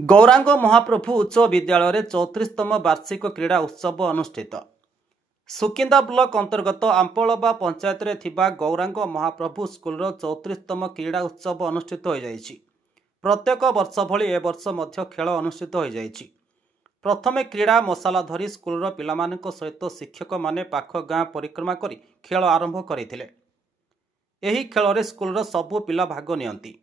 गौरांग महाप्रभु उच्च विद्यालय 34तम वार्षिक क्रीड़ा उत्सव अनुष्ठित। सुकिंदा ब्लॉक अंतर्गत आंपलबा पंचायत रे थिबा गौरांग महाप्रभु स्कूल 34तम क्रीड़ा उत्सव अनुष्ठित हो जाइछि। प्रत्येक वर्ष भली ए वर्ष मध्य खेल अनुष्ठित हो जाइछि। प्रथमे क्रीड़ा मसाला धरी स्कूल पिलामानक सहित शिक्षक माने पाख गाँ परिक्रमा करी खेल आरंभ करथिले। एही खेल रे स्कूल सबु पिला भाग नियंती।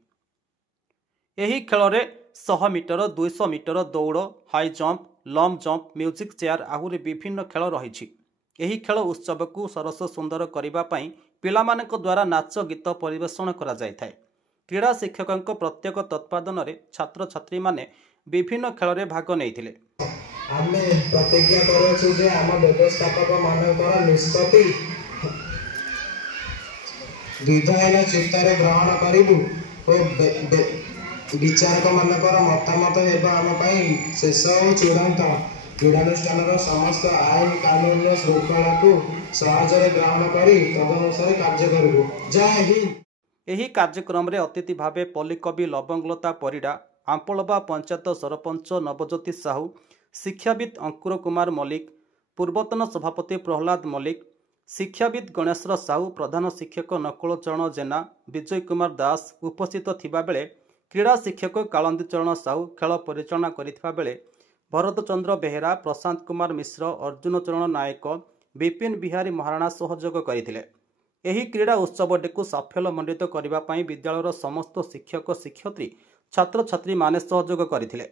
एही खेल रे 100 मीटर 200 मीटर दौड़ हाई जंप लंब जंप म्यूजिक चेयर आहुरी विभिन्न खेल रही। एही खेल उत्सव को सरस सुंदर करने पई पिलामानक द्वारा नाच गीत परिवेषण करा जाय थाए। क्रीड़ा शिक्षकों प्रत्येक तत्पादन रे छात्र छात्री माने विभिन्न खेल रे भाग नैथिले। आमे प्रतिज्ञा करू जे आम व्यवस्थापक मानकर निष्पत्ति विधायन चित्तर ग्रहण करिबु ओ विचारक मानकर मतामत आम शेष और चूड़ांत क्रीडानुष्ठान समस्त आईन कानून श्रृंखला को सहजरे ग्रहण कर तदनुसार कार्य करू। जय हिंद। एही कार्यक्रम रे अतिथि भावे पल्लीकवि लवंगलता परिडा, आंपलबा पंचायत सरपंच नवज्योति साहू, शिक्षाविद अंकुर कुमार मल्लिक, पूर्वतन सभापति प्रहलाद मल्लिक, शिक्षाविद गणेश्वर साहू, प्रधान शिक्षक नकुल चरण जेना, विजय कुमार दास उपस्थित थिबा बेले क्रीड़ा शिक्षक कालंदी चरण साहू खेल परिचालना करिथिबा बेले भरत चंद्र बेहेरा, प्रशांत कुमार मिश्र, अर्जुन चरण नायक, विपिन बिहारी महाराणा सहयोग करथिले। एही क्रीड़ा उत्सवटी को सफलमंडित करबा पई विद्यालयर समस्त शिक्षक शिक्षयित्री छात्र छात्री माने सहयोग करथिले।